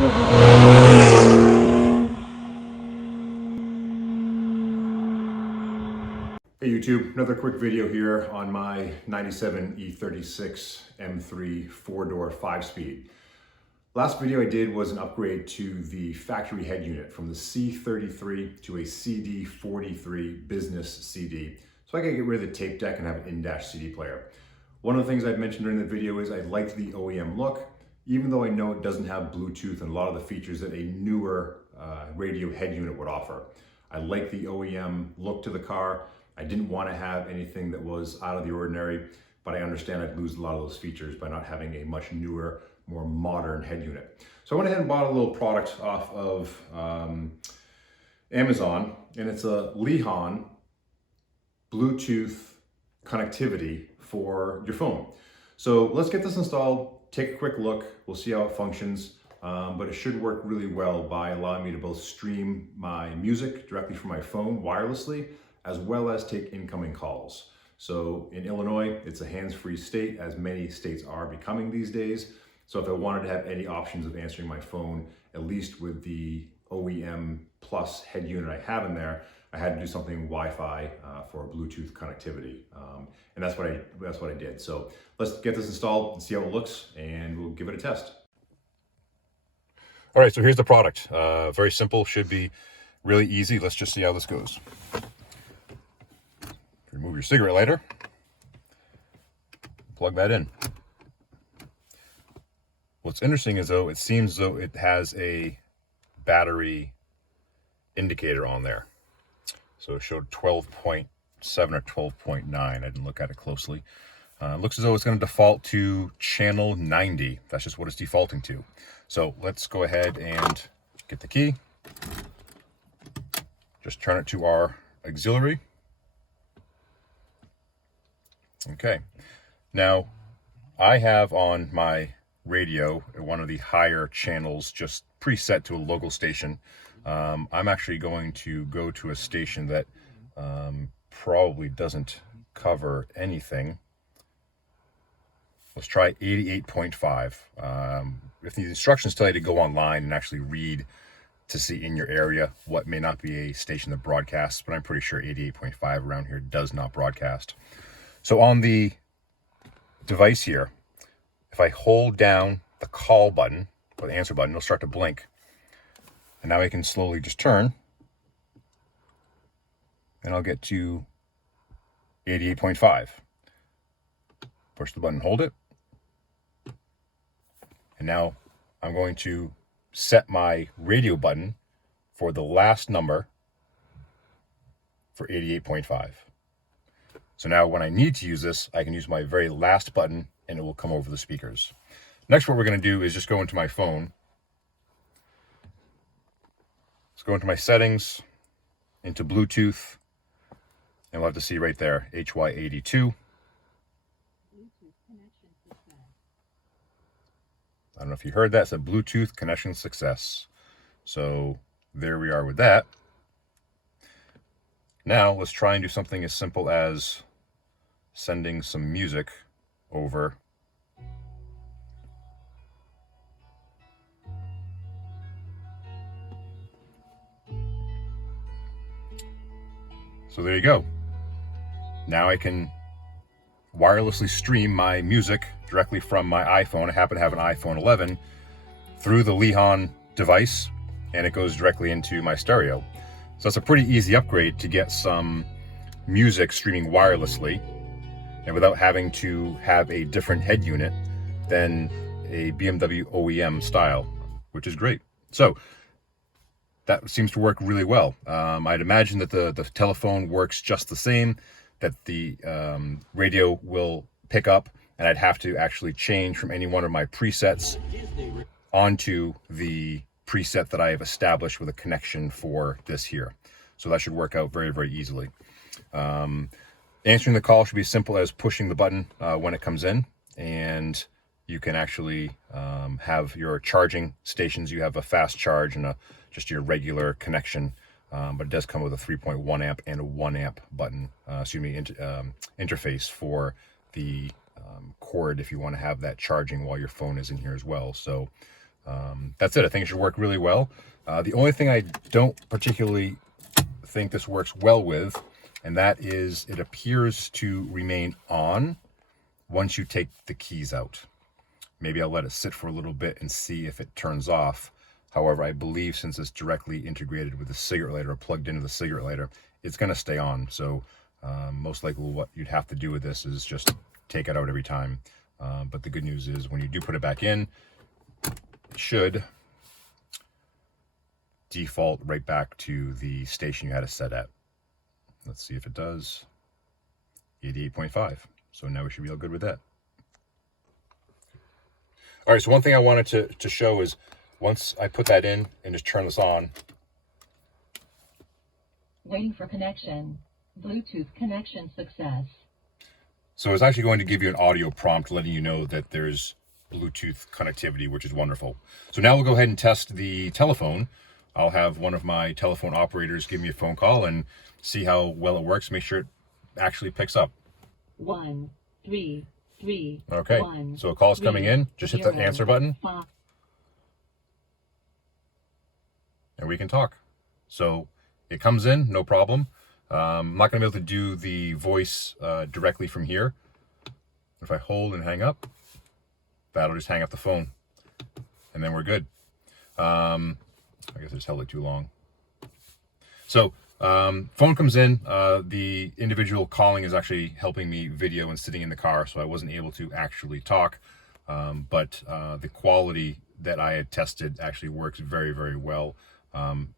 Hey YouTube, another quick video here on my 97 E36 M3 4-door 5-speed. Last video I did was an upgrade to the factory head unit from the C33 to a CD43 business CD, so I can get rid of the tape deck and have an in-dash CD player. One of the things I've mentioned during the video is I liked the OEM look, even though I know it doesn't have Bluetooth and a lot of the features that a newer radio head unit would offer. I like the OEM look to the car. I didn't want to have anything that was out of the ordinary, but I understand I'd lose a lot of those features by not having a much newer, more modern head unit. So I went ahead and bought a little product off of Amazon, and it's a Lehan Bluetooth connectivity for your phone. So let's get this installed, take a quick look, we'll see how it functions. But it should work really well by allowing me to both stream my music directly from my phone wirelessly, as well as take incoming calls. So in Illinois, it's a hands-free state, as many states are becoming these days. So if I wanted to have any options of answering my phone, at least with the OEM Plus head unit I have in there, I had to do something Wi-Fi for Bluetooth connectivity. And that's what I did. So let's get this installed and see how it looks, and we'll give it a test. All right, so here's the product. Very simple, should be really easy. Let's just see how this goes. Remove your cigarette lighter, plug that in. What's interesting is though, it seems though it has a battery indicator on there. So it showed 12.7 or 12.9. I didn't look at it closely. Looks as though it's going to default to channel 90. That's just what it's defaulting to. So let's go ahead and get the key. Just turn it to our auxiliary. Okay. Now, I have on my radio one of the higher channels just preset to a local station. I'm actually going to go to a station that probably doesn't cover anything. Let's try 88.5. If the instructions tell you to go online and actually read to see in your area what may not be a station that broadcasts, but I'm pretty sure 88.5 around here does not broadcast. So on the device here, if I hold down the call button or the answer button, it'll start to blink. And now I can slowly just turn and I'll get to 88.5. Push the button, hold it. And now I'm going to set my radio button for the last number for 88.5. So now when I need to use this, I can use my very last button and it will come over the speakers. Next, what we're going to do is just go into my phone. Let's go into my settings, into Bluetooth, and we'll have to see right there, HY82. I don't know if you heard that. It's a Bluetooth connection success. So there we are with that. Now let's try and do something as simple as sending some music over. So there you go. Now I can wirelessly stream my music directly from my iPhone. I happen to have an iPhone 11 through the Lehan device, and it goes directly into my stereo. So it's a pretty easy upgrade to get some music streaming wirelessly and without having to have a different head unit than a BMW OEM style, which is great. So that seems to work really well. I'd imagine that the telephone works just the same, that the radio will pick up, and I'd have to actually change from any one of my presets onto the preset that I have established with a connection for this here. So that should work out very, very easily. Answering the call should be as simple as pushing the button when it comes in, and you can actually have your charging stations. You have a fast charge and just your regular connection, but it does come with a 3.1 amp and a 1 amp button, interface for the cord if you want to have that charging while your phone is in here as well. So That's it. I think it should work really well. The only thing I don't particularly think this works well with, and that is it appears to remain on once you take the keys out. Maybe I'll let it sit for a little bit and see if it turns off. However, I believe since it's directly integrated with the cigarette lighter or plugged into the cigarette lighter, it's going to stay on. So most likely what you'd have to do with this is just take it out every time. But the good news is when you do put it back in, it should default right back to the station you had it set at. Let's see if it does. 88.5. So now we should be all good with that. All right, so one thing I wanted to show is once I put that in and just turn this on. Waiting for connection. Bluetooth connection success. So it's actually going to give you an audio prompt letting you know that there's Bluetooth connectivity, which is wonderful. So now we'll go ahead and test the telephone. I'll have one of my telephone operators give me a phone call and see how well it works. Make sure it actually picks up. 1 3 3. Okay, 1, so a call's 3, coming in. Just hit the 0, answer button 5. and we can talk. So it comes in, no problem. I'm not going to be able to do the voice directly from here. If I hold and hang up, that'll just hang up the phone. And then we're good. I guess I just held it too long. So phone comes in. The individual calling is actually helping me video and sitting in the car, so I wasn't able to actually talk. But the quality that I had tested actually works very, very well.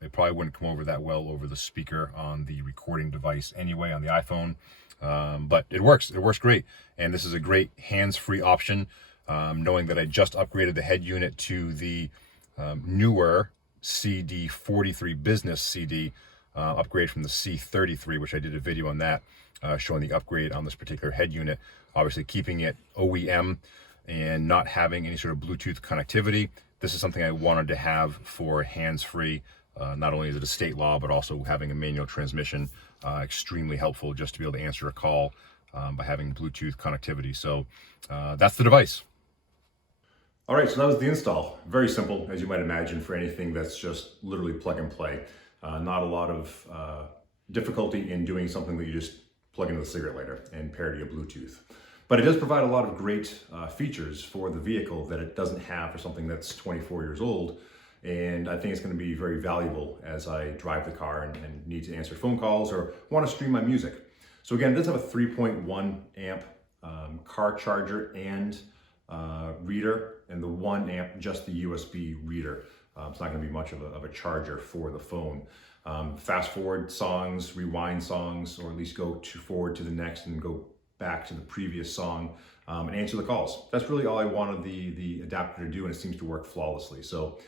It probably wouldn't come over that well over the speaker on the recording device anyway, on the iPhone. But it works great. And this is a great hands-free option, knowing that I just upgraded the head unit to the newer CD43 Business CD, upgrade from the C33, which I did a video on that, showing the upgrade on this particular head unit. Obviously keeping it OEM and not having any sort of Bluetooth connectivity. This is something I wanted to have for hands-free. Not only is it a state law, but also having a manual transmission, extremely helpful just to be able to answer a call by having Bluetooth connectivity. So that's the device. All right, so that was the install. Very simple, as you might imagine, for anything that's just literally plug and play. Not a lot of difficulty in doing something that you just plug into the cigarette lighter and pair to your Bluetooth. But it does provide a lot of great features for the vehicle that it doesn't have for something that's 24 years old. And I think it's going to be very valuable as I drive the car and need to answer phone calls or want to stream my music. So again, it does have a 3.1 amp car charger and reader, and the 1 amp, just the USB reader. It's not going to be much of a charger for the phone. Fast forward songs, rewind songs, or at least go forward to the next and go back to the previous song and answer the calls. That's really all I wanted the adapter to do, and it seems to work flawlessly. So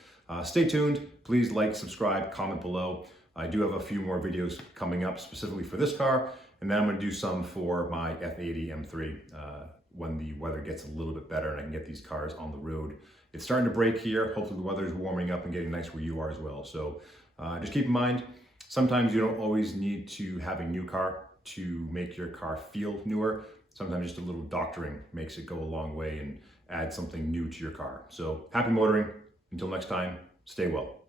stay tuned. Please like, subscribe, comment below. I do have a few more videos coming up specifically for this car, and then I'm going to do some for my F80 M3 when the weather gets a little bit better and I can get these cars on the road. It's starting to break here. Hopefully the weather is warming up and getting nice where you are as well. So just keep in mind, sometimes you don't always need to have a new car to make your car feel newer. Sometimes just a little doctoring makes it go a long way and add something new to your car. So happy motoring. Until next time, stay well.